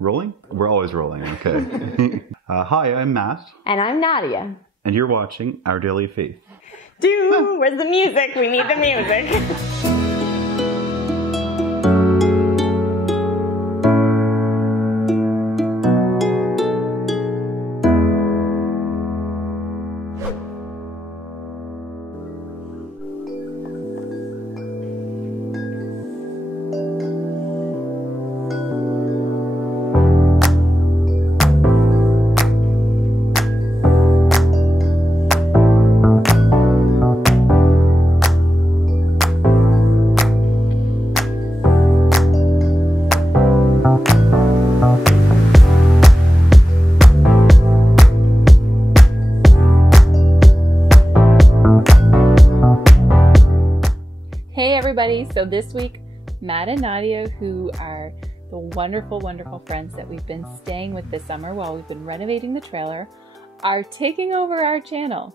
Rolling? We're always rolling, okay. Hi, I'm Matt. And I'm Nadia. And you're watching Our Daily Faith. Where's the music? We need the music. Hey everybody, so this week, Matt and Nadia, who are the wonderful, wonderful friends that we've been staying with this summer while we've been renovating the trailer, are taking over our channel.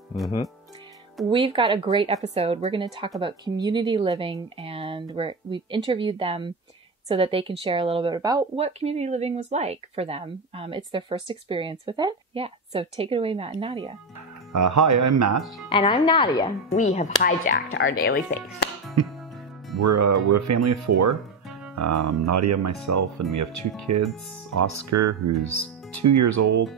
We've got a great episode. We're going to talk about community living, and we've interviewed them so that they can share a little bit about what community living was like for them. It's their first experience with it. Yeah, so take it away, Matt and Nadia. Hi, I'm Matt. And I'm Nadia. We have hijacked our daily faith. We're a family of four. Nadia, myself, and we have two kids. Oscar, who's 2 years old.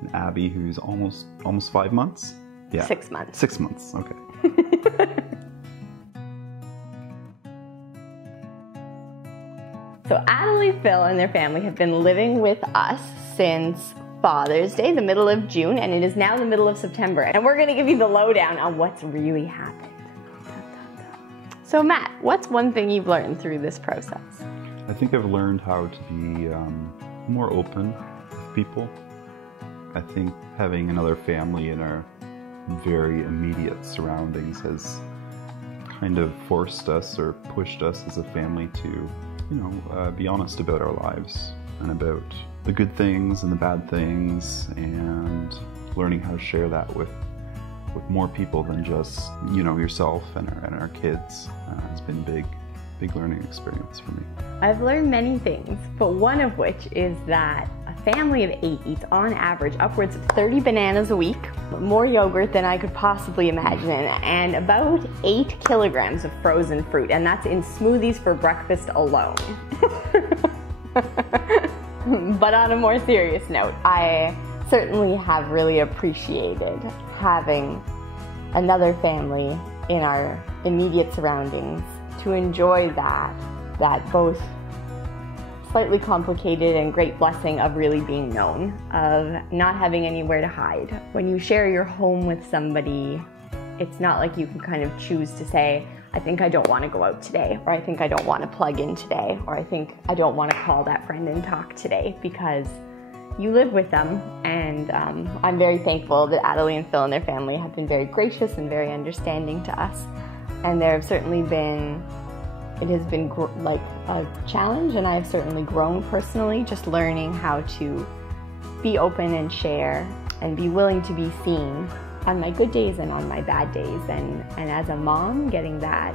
And Abby, who's almost 5 months. Yeah. 6 months. 6 months. Okay. So Adelie, Phil, and their family have been living with us since Father's Day, the middle of June, and it is now the middle of September. And we're going to give you the lowdown on what's really happened. So Matt, what's one thing you've learned through this process? I think I've learned how to be more open with people. I think having another family in our very immediate surroundings has kind of forced us or pushed us as a family to, be honest about our lives and about the good things and the bad things, and learning how to share that with more people than just, yourself and our kids. It's been a big learning experience for me. I've learned many things, but one of which is that a family of 8 eats on average upwards of 30 bananas a week, more yogurt than I could possibly imagine, and about 8 kilograms of frozen fruit, and that's in smoothies for breakfast alone. But on a more serious note, I certainly have really appreciated having another family in our immediate surroundings to enjoy that both slightly complicated and great blessing of really being known, of not having anywhere to hide. When you share your home with somebody, it's not like you can kind of choose to say, I think I don't want to go out today, or I think I don't want to plug in today, or I think I don't want to call that friend and talk today, because you live with them. And I'm very thankful that Adelie and Phil and their family have been very gracious and very understanding to us. And there have certainly been, it has been like a challenge, and I've certainly grown personally, just learning how to be open and share and be willing to be seen on my good days and on my bad days, and as a mom, getting that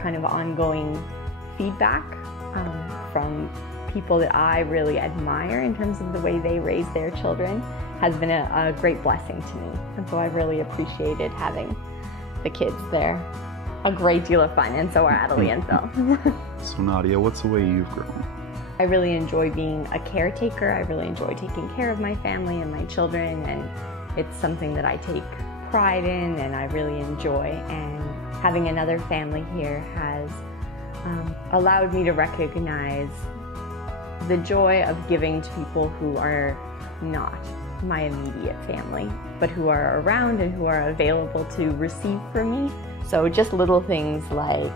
kind of ongoing feedback from people that I really admire in terms of the way they raise their children has been a great blessing to me. And so I've really appreciated having the kids. They're a great deal of fun, and so are Adelie and Phil. So Nadia, what's the way you've grown? I really enjoy being a caretaker. I really enjoy taking care of my family and my children, and it's something that I take pride in and I really enjoy. And having another family here has allowed me to recognize the joy of giving to people who are not my immediate family, but who are around and who are available to receive from me. So just little things like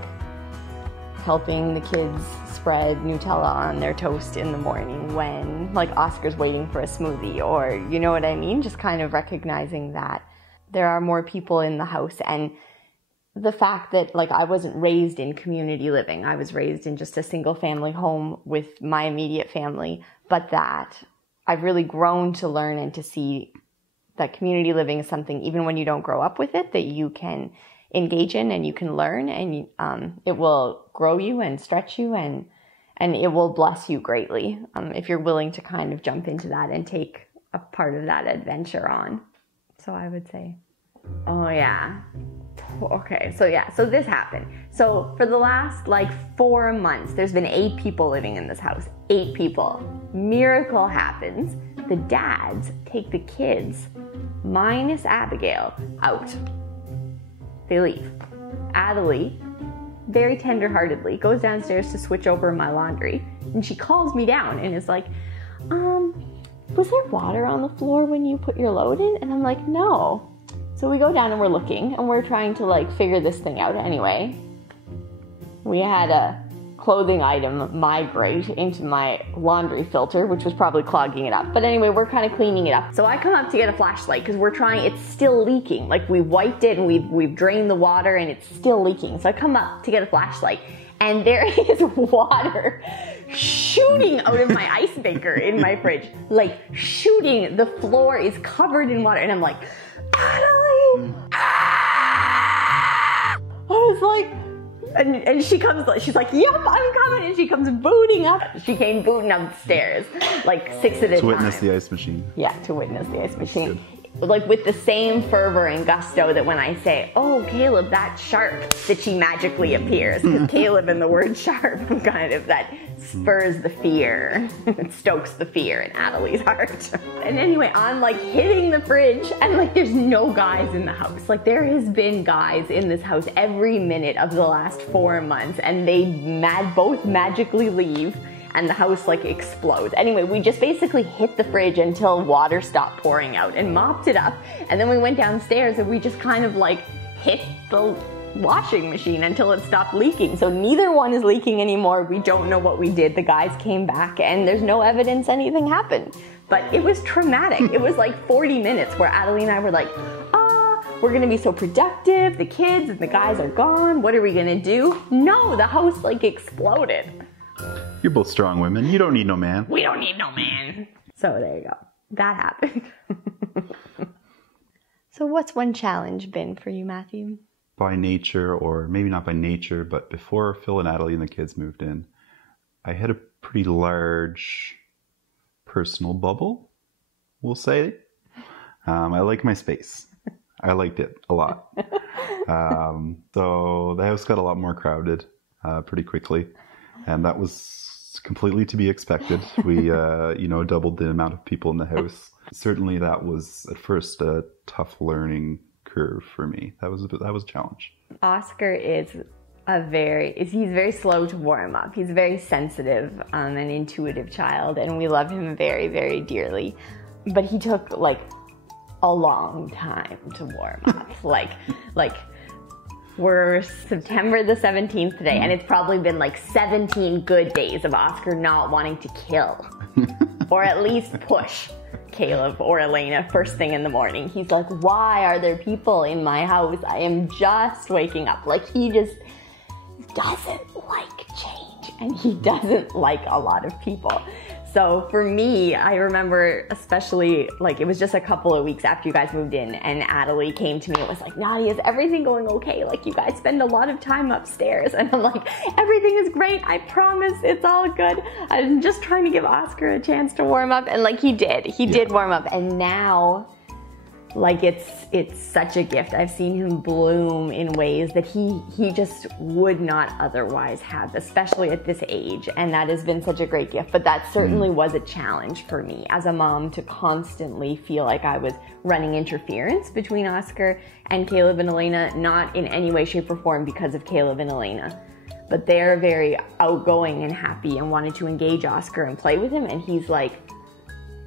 helping the kids spread Nutella on their toast in the morning when, like, Oscar's waiting for a smoothie, or, you know what I mean? Just kind of recognizing that there are more people in the house, and the fact that, like, I wasn't raised in community living. I was raised in just a single family home with my immediate family, but that I've really grown to learn and to see that community living is something, even when you don't grow up with it, that you can engage in and you can learn, and it will grow you and stretch you, and it will bless you greatly if you're willing to kind of jump into that and take a part of that adventure on. So I would say, oh yeah. Okay, so this happened. So for the last like 4 months, there's been 8 people living in this house. 8 people. Miracle happens. The dads take the kids, minus Abigail, out. They leave. Adelie, very tenderheartedly, goes downstairs to switch over my laundry, and she calls me down and is like, was there water on the floor when you put your load in? And I'm like, no. So we go down and we're looking, and we're trying to like figure this thing out anyway. We had a clothing item migrate into my laundry filter, which was probably clogging it up. But anyway, we're kind of cleaning it up. So I come up to get a flashlight because we're trying, it's still leaking. Like we wiped it and we've drained the water and it's still leaking. So I come up to get a flashlight, and there is water shooting out of my ice maker in my fridge. Like shooting, the floor is covered in water, and I'm like, Adelie! Ah! I was like, and she comes, she's like, yep, I'm coming, and she comes booting up. She came booting upstairs, like 6 at a time. To witness the ice machine. Yeah, to witness the ice machine. Like with the same fervor and gusto that when I say, oh, Caleb, that's sharp, that she magically appears. Because Caleb and the word sharp kind of, that spurs the fear. It stokes the fear in Adelie's heart. And anyway, I'm like hitting the fridge, and like there's no guys in the house. Like there has been guys in this house every minute of the last 4 months, and they both magically leave. And the house like explodes. Anyway, we just basically hit the fridge until water stopped pouring out and mopped it up. And then we went downstairs and we just kind of like hit the washing machine until it stopped leaking. So neither one is leaking anymore. We don't know what we did. The guys came back and there's no evidence anything happened. But it was traumatic. It was like 40 minutes where Adelie and I were like, we're gonna be so productive. The kids and the guys are gone. What are we gonna do? No, the house like exploded. You're both strong women. You don't need no man. We don't need no man. So there you go. That happened. So what's one challenge been for you, Matthew? By nature, or maybe not by nature, but before Phil and Adelie and the kids moved in, I had a pretty large personal bubble, we'll say. I like my space. I liked it a lot. So the house got a lot more crowded pretty quickly. And that was completely to be expected. We, doubled the amount of people in the house. Certainly that was at first a tough learning curve for me. That was a challenge. Oscar he's very slow to warm up. He's a very sensitive and intuitive child, and we love him very, very dearly. But he took like a long time to warm up. like we're September the 17th today, and it's probably been like 17 good days of Oscar not wanting to kill or at least push Caleb or Elena first thing in the morning. He's like, why are there people in my house? I am just waking up. Like he just doesn't like change, and he doesn't like a lot of people. So for me, I remember especially, like, it was just a couple of weeks after you guys moved in, and Adelie came to me and was like, Nadia, is everything going okay? Like, you guys spend a lot of time upstairs. And I'm like, everything is great. I promise it's all good. I'm just trying to give Oscar a chance to warm up. And like, he did. He did warm up. And now, like, it's such a gift. I've seen him bloom in ways that he just would not otherwise have, especially at this age. And that has been such a great gift. But that certainly was a challenge for me as a mom, to constantly feel like I was running interference between Oscar and Caleb and Elena, not in any way, shape, or form because of Caleb and Elena. But they're very outgoing and happy and wanted to engage Oscar and play with him. And he's like,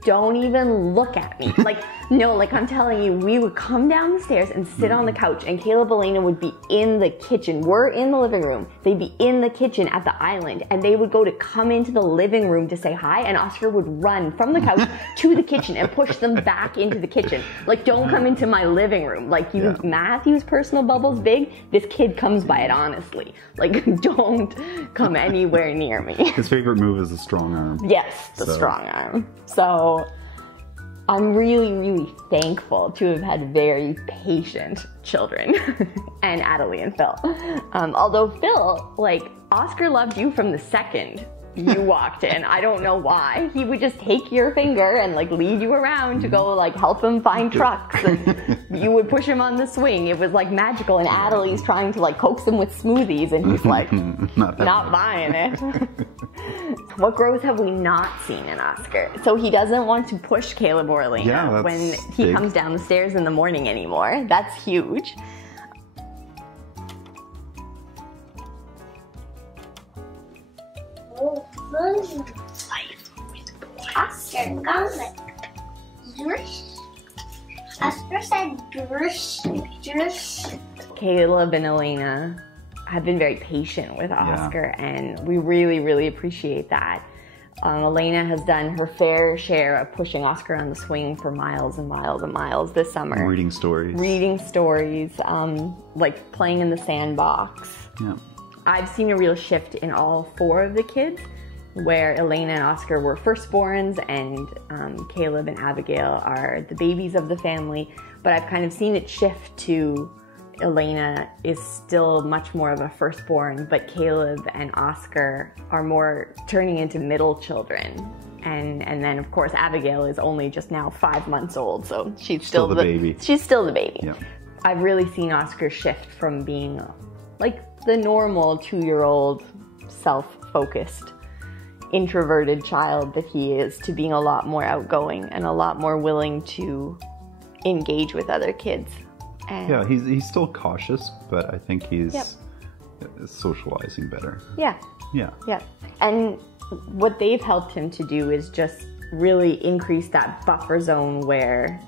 don't even look at me. Like, no, like I'm telling you, we would come down the stairs and sit on the couch, and Caleb and Elena would be in the kitchen. We're in the living room. They'd be in the kitchen at the island, and they would go to come into the living room to say hi, and Oscar would run from the couch to the kitchen and push them back into the kitchen. Like, don't come into my living room. Like, Matthew's personal bubble's big. This kid comes by it honestly. Like, don't come anywhere near me. His favorite move is the strong arm. Yes, the strong arm. So I'm really, really thankful to have had very patient children, and Adelie and Phil. Although Phil, like, Oscar loved you from the second you walked in. I don't know why. He would just take your finger and like lead you around to go like help him find trucks, and you would push him on the swing. It was like magical, and Adelie's trying to like coax him with smoothies, and he's like not buying it. What growth have we not seen in Oscar? So he doesn't want to push Caleb or Elena when he comes down the stairs in the morning anymore. That's huge. Oscar goes like drush. Oscar said drush, drush. Caleb and Elena have been very patient with Oscar, and we really, really appreciate that. Elena has done her fair share of pushing Oscar on the swing for miles and miles and miles this summer. Reading stories. Like playing in the sandbox. Yeah. I've seen a real shift in all four of the kids, where Elena and Oscar were firstborns, and Caleb and Abigail are the babies of the family. But I've kind of seen it shift to Elena is still much more of a firstborn, but Caleb and Oscar are more turning into middle children. And then of course Abigail is only just now 5 months old, so she's still the baby. She's still the baby. Yeah. I've really seen Oscar shift from being like the normal 2-year-old self-focused introverted child that he is to being a lot more outgoing and a lot more willing to engage with other kids. And yeah, he's still cautious, but I think he's socializing better. Yeah. Yeah. Yeah. And what they've helped him to do is just really increase that buffer zone where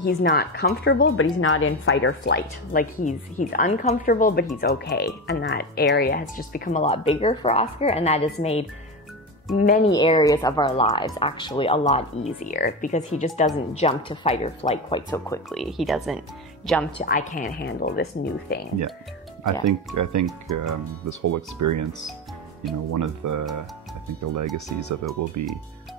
he's not comfortable, but he's not in fight or flight. Like he's uncomfortable, but he's okay. And that area has just become a lot bigger for Oscar, and that has made many areas of our lives actually a lot easier, because he just doesn't jump to fight or flight quite so quickly. He doesn't jump to, I can't handle this new thing. Yeah. I think this whole experience, one of the legacies of it will be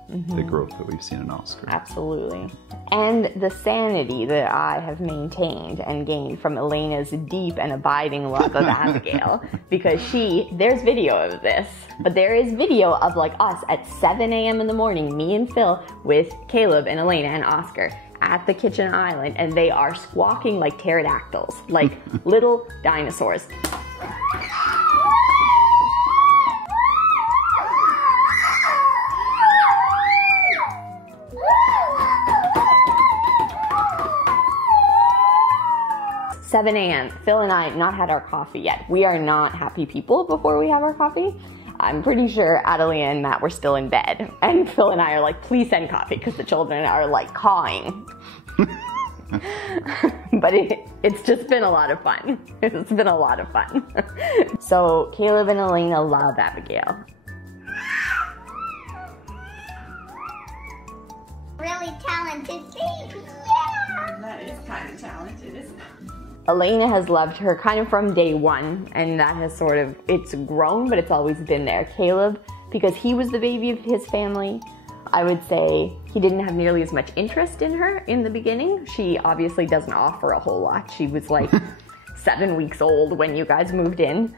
the growth that we've seen in Oscar. Absolutely. And the sanity that I have maintained and gained from Elena's deep and abiding love of Abigail, because there's video of this, but there is video of like us at 7 a.m. in the morning, me and Phil with Caleb and Elena and Oscar at the kitchen island, and they are squawking like pterodactyls, like little dinosaurs. 7 a.m. Phil and I have not had our coffee yet. We are not happy people before we have our coffee. I'm pretty sure Adelie and Matt were still in bed. And Phil and I are like, please send coffee, because the children are like cawing. But it's just been a lot of fun. It's been a lot of fun. So Caleb and Elena love Abigail. Really talented baby, yeah! That is kind of talented, isn't it? Elena has loved her kind of from day one, and that has it's grown, but it's always been there. Caleb, because he was the baby of his family, I would say he didn't have nearly as much interest in her in the beginning. She obviously doesn't offer a whole lot. She was like 7 weeks old when you guys moved in.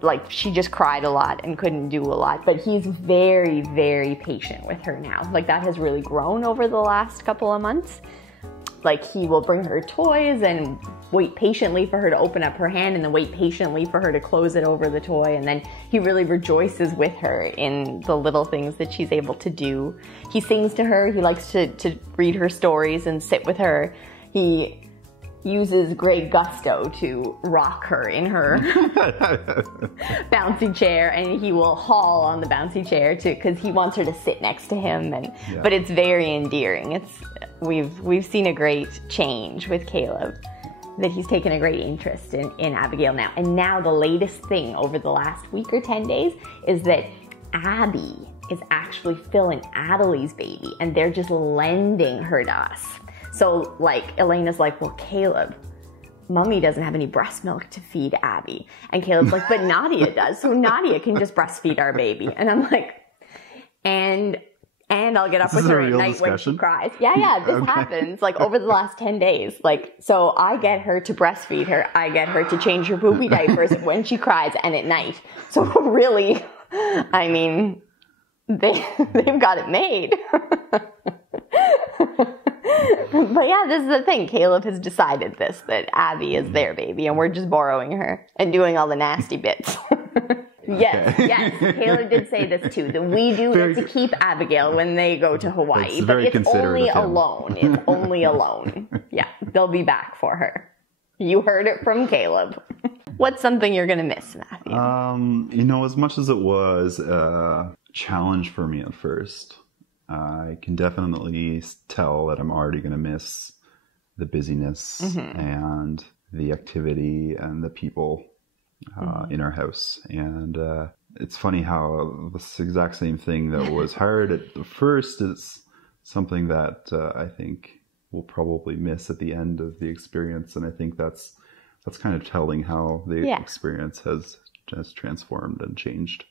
Like, she just cried a lot and couldn't do a lot, but he's very, very patient with her now. Like, that has really grown over the last couple of months. Like, he will bring her toys and wait patiently for her to open up her hand, and then wait patiently for her to close it over the toy, and then he really rejoices with her in the little things that she's able to do. He sings to her, he likes to read her stories and sit with her. He uses great gusto to rock her in her bouncy chair, and he will haul on the bouncy chair because he wants her to sit next to him. But it's very endearing. We've seen a great change with Caleb, that he's taken a great interest in Abigail now. And now the latest thing over the last week or 10 days is that Abby is actually Phil and Adelie's baby, and they're just lending her to us. So, like, Elena's like, well, Caleb, Mommy doesn't have any breast milk to feed Abby. And Caleb's like, but Nadia does, so Nadia can just breastfeed our baby. And I'm like, and And I'll get up This with is a her at real night when she discussion? cries. Yeah, this happens like over the last 10 days. Like, so I get her to breastfeed her. I get her to change her poopy diapers when she cries and at night. So really, I mean, they've got it made. But yeah, this is the thing. Caleb has decided this, that Abby is their baby and we're just borrowing her and doing all the nasty bits. Yes. Caleb did say this too, that we do get to keep Abigail when they go to Hawaii, but it's only alone. It's only alone. Yeah, they'll be back for her. You heard it from Caleb. What's something you're going to miss, Matthew? As much as it was a challenge for me at first, I can definitely tell that I'm already going to miss the busyness and the activity and the people in our house. And it's funny how this exact same thing that was hard at the first is something that I think we'll probably miss at the end of the experience. And I think that's kind of telling how the experience has transformed and changed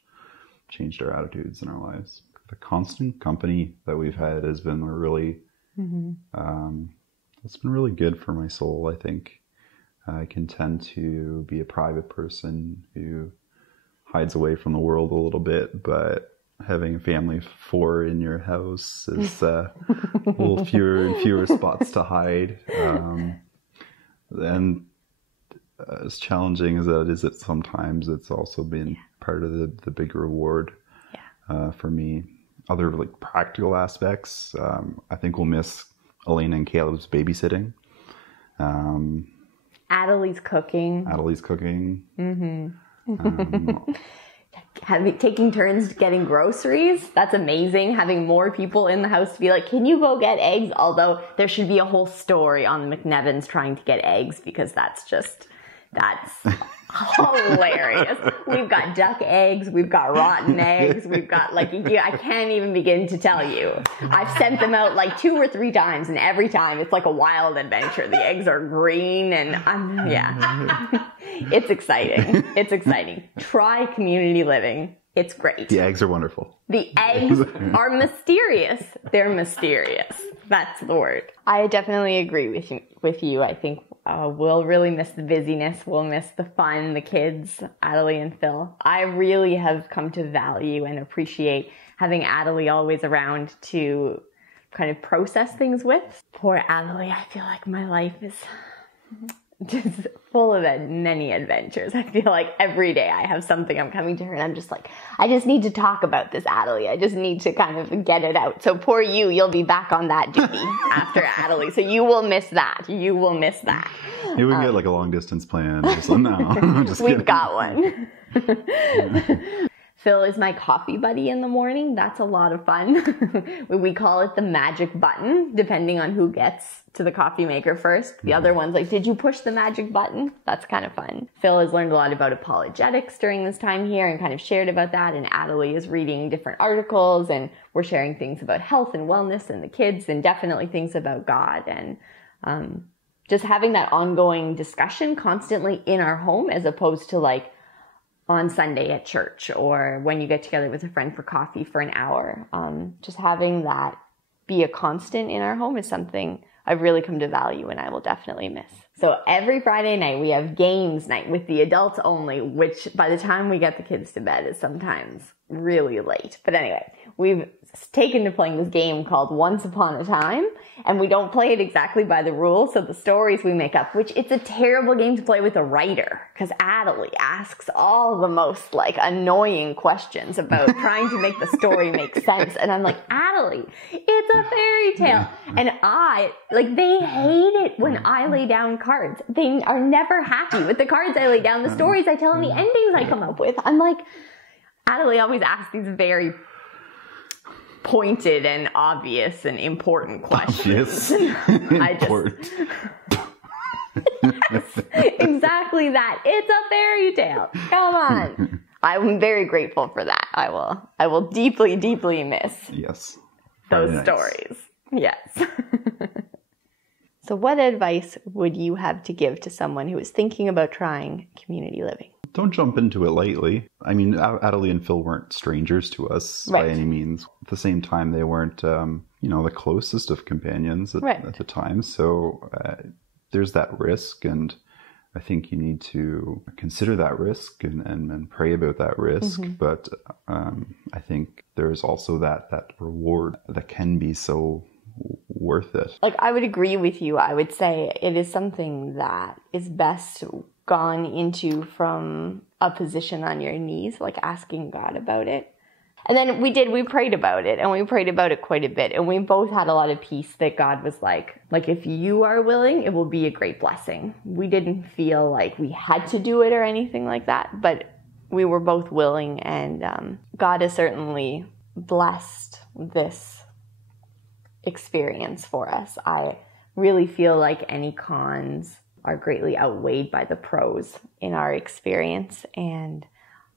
our attitudes in our lives. The constant company that we've had has been really, it's been really good for my soul, I think. I can tend to be a private person who hides away from the world a little bit, but having a family of 4 in your house is a little fewer and fewer spots to hide. And as challenging as that is, sometimes it's also been part of the big reward for me. Other like practical aspects, I think we'll miss Elena and Caleb's babysitting. Adelie's cooking. Taking turns getting groceries. That's amazing. Having more people in the house to be like, can you go get eggs? Although there should be a whole story on the McNevins trying to get eggs, because that's hilarious. We've got duck eggs, we've got rotten eggs, we've got I can't even begin to tell you. I've sent them out like 2 or 3 times, and every time it's like a wild adventure. The eggs are green and it's exciting. It's exciting. Try community living. It's great. The eggs are wonderful. The eggs are mysterious. They're mysterious. That's the word. I definitely agree with you. I think we'll really miss the busyness. We'll miss the fun, the kids, Adelie and Phil. I really have come to value and appreciate having Adelie always around to kind of process things with. Poor Adelie, I feel like my life is just full of many adventures. I feel like every day I have something, I'm coming to her and I'm just like, I just need to talk about this, Adelie. I just need to kind of get it out. So poor you'll be back on that duty after Adelie. So you will miss that. You will miss that. Maybe we can get like a long distance plan. We've got one. Phil is my coffee buddy in the morning. That's a lot of fun. We call it the magic button, depending on who gets to the coffee maker first. The other one's like, did you push the magic button? That's kind of fun. Phil has learned a lot about apologetics during this time here and kind of shared about that. And Adelie is reading different articles, and we're sharing things about health and wellness and the kids, and definitely things about God. And just having that ongoing discussion constantly in our home, as opposed to like on Sunday at church or when you get together with a friend for coffee for an hour. Just having that be a constant in our home is something I've really come to value and I will definitely miss. So every Friday night we have games night with the adults only, which by the time we get the kids to bed is sometimes really late. But anyway, we've taken to playing this game called Once Upon a Time, and we don't play it exactly by the rules, so the stories we make up, which it's a terrible game to play with a writer, because Adelie asks all the most like annoying questions about trying to make the story make sense, and I'm like, Adelie, it's a fairy tale. And they hate it when I lay down cards. They are never happy with the cards I lay down, the stories I tell, and the endings I come up with. I'm like, Adelie always asks these very pointed and obvious and important questions. Important. Yes, exactly that. It's a fairy tale. Come on. I'm very grateful for that. I will deeply, deeply miss those stories. Yes. So what advice would you have to give to someone who is thinking about trying community living? Don't jump into it lightly. I mean, Adelie and Phil weren't strangers to us by any means. At the same time, they weren't, the closest of companions at the time. So there's that risk, and I think you need to consider that risk and pray about that risk. Mm-hmm. But I think there's also that reward that can be so worth it. Like, I would agree with you. I would say it is something that is best gone into from a position on your knees, like asking God about it. And then we prayed about it, and we prayed about it quite a bit. And we both had a lot of peace that God was like, if you are willing, it will be a great blessing. We didn't feel like we had to do it or anything like that, but we were both willing, and God has certainly blessed this experience for us. I really feel like any cons are greatly outweighed by the pros in our experience, and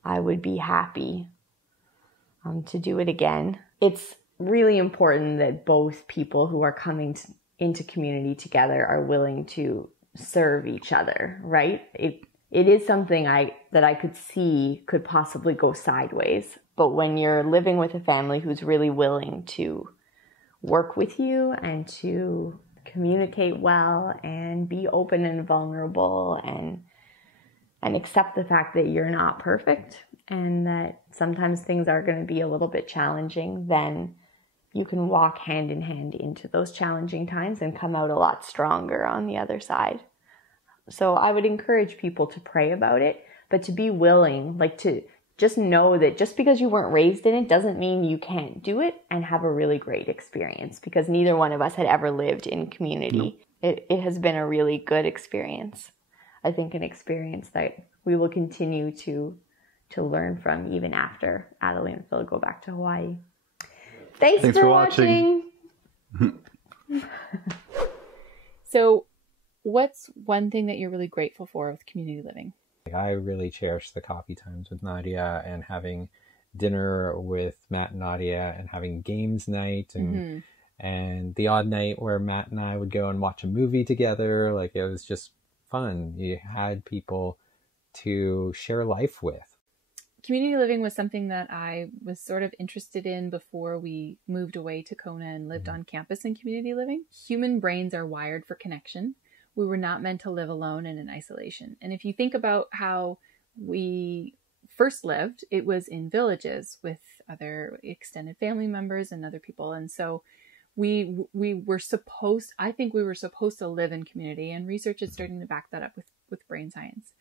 I would be happy to do it again. It's really important that both people who are coming into community together are willing to serve each other, right? It is something that I could see could possibly go sideways, but when you're living with a family who's really willing to work with you and to communicate well and be open and vulnerable and accept the fact that you're not perfect and that sometimes things are going to be a little bit challenging, then you can walk hand in hand into those challenging times and come out a lot stronger on the other side. So I would encourage people to pray about it, but to be willing, to just know that just because you weren't raised in it doesn't mean you can't do it and have a really great experience, because neither one of us had ever lived in community. No. It has been a really good experience. I think an experience that we will continue to learn from even after Adelie and Phil go back to Hawaii. Thanks for watching. So what's one thing that you're really grateful for with community living? I really cherish the coffee times with Nadia and having dinner with Matt and Nadia and having games night and the odd night where Matt and I would go and watch a movie together. It was just fun. You had people to share life with. Community living was something that I was sort of interested in before we moved away to Kona and lived on campus in community living. Human brains are wired for connection. We were not meant to live alone and in isolation. And if you think about how we first lived, it was in villages with other extended family members and other people. And so we were supposed to live in community, and research is starting to back that up with brain science.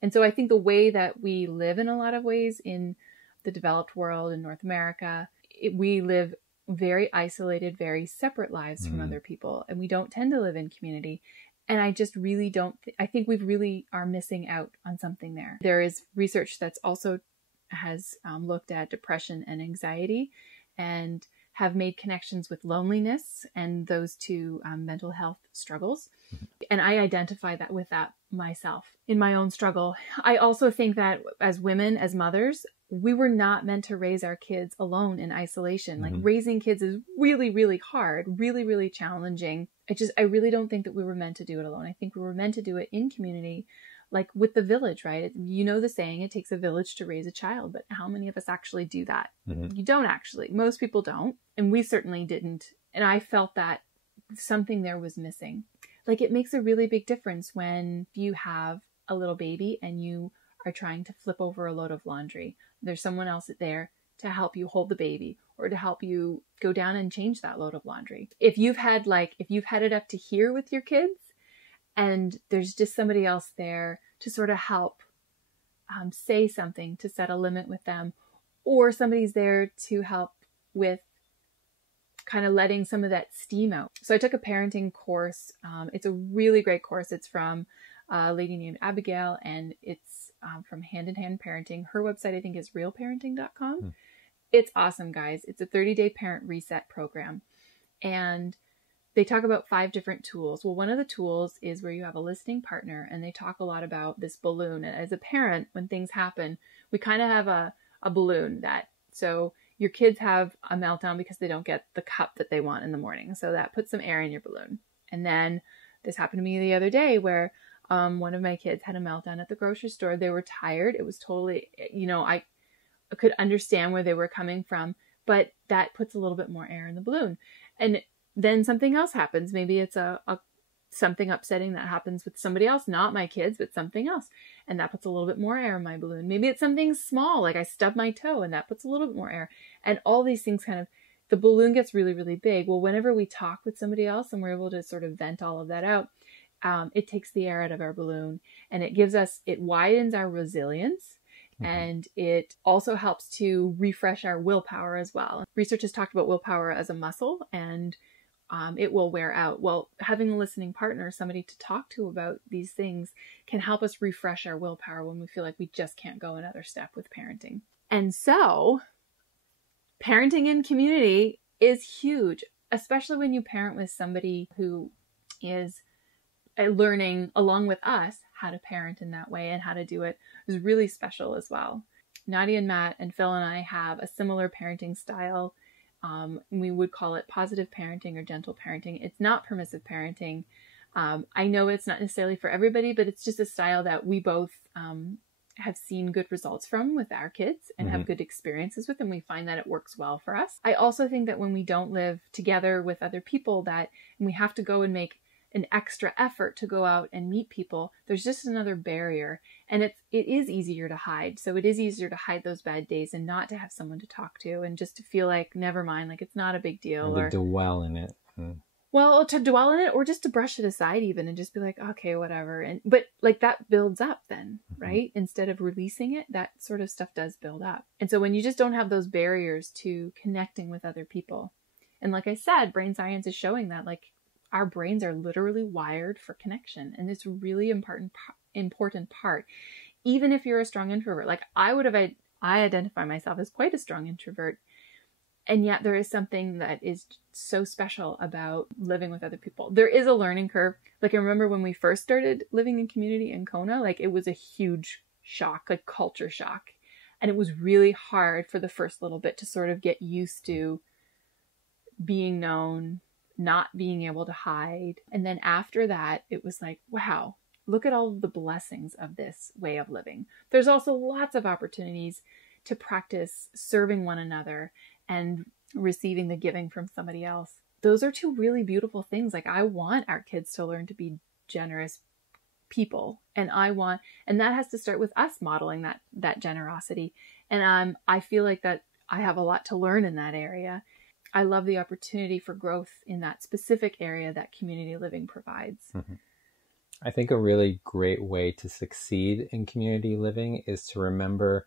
And so I think the way that we live in a lot of ways in the developed world in North America, we live very isolated, very separate lives from other people, and we don't tend to live in community. And I just really I think we really are missing out on something there. There is research that's also has looked at depression and anxiety and have made connections with loneliness and those two mental health struggles. And I identify with that myself in my own struggle. I also think that as women, as mothers, we were not meant to raise our kids alone in isolation. Raising kids is really, really hard, really, really challenging. I really don't think that we were meant to do it alone. I think we were meant to do it in community, like with the village, right? You know the saying, it takes a village to raise a child, but how many of us actually do that? You don't actually. Most people don't. And we certainly didn't. And I felt that something there was missing. It makes a really big difference when you have a little baby and you are trying to flip over a load of laundry. There's someone else there to help you hold the baby or to help you go down and change that load of laundry. If you've had it up to here with your kids and there's just somebody else there to sort of help say something, to set a limit with them, or somebody's there to help with kind of letting some of that steam out. So I took a parenting course. It's a really great course. It's from a lady named Abigail, and it's from Hand in Hand Parenting. Her website, I think, is realparenting.com. It's awesome, guys. It's a 30-day parent reset program. And they talk about 5 different tools. Well, one of the tools is where you have a listening partner, and they talk a lot about this balloon. And as a parent, when things happen, we kind of have a balloon so your kids have a meltdown because they don't get the cup that they want in the morning. So that puts some air in your balloon. And then This happened to me the other day where one of my kids had a meltdown at the grocery store. They were tired. It was totally, I could understand where they were coming from, but that puts a little bit more air in the balloon. And then something else happens. Maybe it's something upsetting that happens with somebody else, not my kids, but something else. And that puts a little bit more air in my balloon. Maybe it's something small, like I stubbed my toe, and that puts a little bit more air. And all these things the balloon gets really, really big. Well, whenever we talk with somebody else and we're able to sort of vent all of that out, it takes the air out of our balloon, and it widens our resilience. And it also helps to refresh our willpower as well. Research has talked about willpower as a muscle, and it will wear out. Well, having a listening partner, somebody to talk to about these things, can help us refresh our willpower when we feel like we just can't go another step with parenting. And so parenting in community is huge, especially when you parent with somebody who is learning along with us how to parent in that way and how to do it is really special as well. Nadia and Matt and Phil and I have a similar parenting style. We would call it positive parenting or gentle parenting. It's not permissive parenting. I know it's not necessarily for everybody, but it's just a style that we both have seen good results from with our kids and have good experiences with, and we find that it works well for us. I also think that when we don't live together with other people and we have to go and make an extra effort to go out and meet people, there's just another barrier, and it is easier to hide. So it is easier to hide those bad days and not to have someone to talk to, and just to feel like, never mind, like it's not a big deal, or to dwell in it. Well, to dwell in it, or just to brush it aside even and just be like, okay, whatever. But like that builds up then, right? Instead of releasing it, that sort of stuff does build up. And so when you just don't have those barriers to connecting with other people, and like I said, brain science is showing that like our brains are literally wired for connection. And it's a really important part. Even if you're a strong introvert, like I identify myself as quite a strong introvert. And yet there is something that is so special about living with other people. There is a learning curve. Like I remember when we first started living in community in Kona, like it was a huge shock, like culture shock. And it was really hard for the first little bit to sort of get used to being known, not being able to hide. And then after that, it was like, wow, look at all of the blessings of this way of living. There's also lots of opportunities to practice serving one another and receiving the giving from somebody else. Those are two really beautiful things. Like I want our kids to learn to be generous people, and that has to start with us modeling that generosity. And I feel like that I have a lot to learn in that area. I love the opportunity for growth in that specific area that community living provides. I think a really great way to succeed in community living is to remember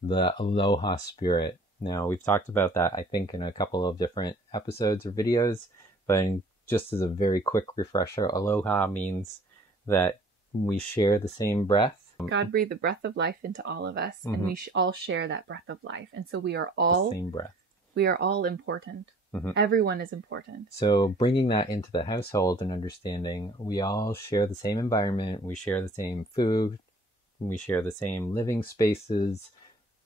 the aloha spirit. Now, we've talked about that, I think, in a couple of different episodes or videos, but just as a very quick refresher, aloha means that we share the same breath. God breathed the breath of life into all of us, and we all share that breath of life. And so we are all the same breath. We are all important. Everyone is important. So bringing that into the household and understanding we all share the same environment, we share the same food, we share the same living spaces.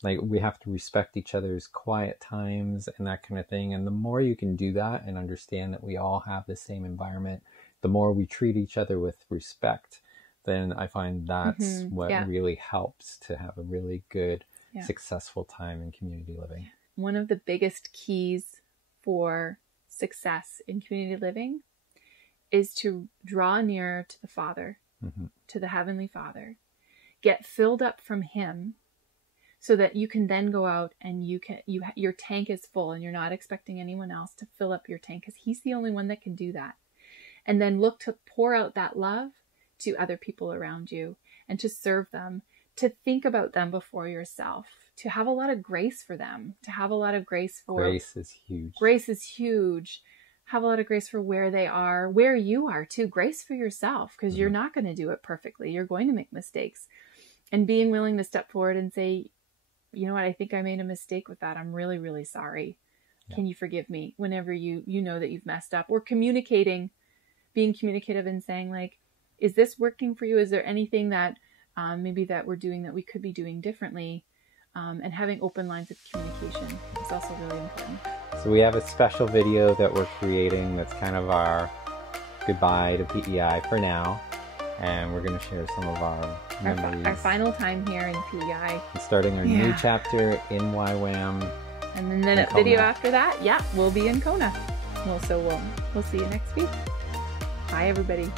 Like we have to respect each other's quiet times and that kind of thing. And the more you can do that and understand that we all have the same environment, the more we treat each other with respect, then I find that's what really helps to have a really good, successful time in community living. One of the biggest keys for success in community living is to draw near to the Father, to the Heavenly Father, get filled up from Him, so that you can then go out and your tank is full and you're not expecting anyone else to fill up your tank, because He's the only one that can do that. And then look to pour out that love to other people around you and to serve them, to think about them before yourself, to have a lot of grace for them, to have a lot of grace for... Grace is huge. Grace is huge. Have a lot of grace for where they are, where you are too. Grace for yourself, because you're not going to do it perfectly. You're going to make mistakes. And being willing to step forward and say, you know what, I think I made a mistake with that. I'm really, really sorry. Yeah. Can you forgive me? Whenever you know that you've messed up. Or communicating, being communicative and saying like, is this working for you? Is there anything that maybe that we're doing that we could be doing differently? And having open lines of communication is also really important. So we have a special video that we're creating that's kind of our goodbye to PEI for now. And we're going to share some of our memories. Our final time here in PEI. Starting our new chapter in YWAM. And then the video after that, we'll be in Kona. We'll see you next week. Bye, everybody.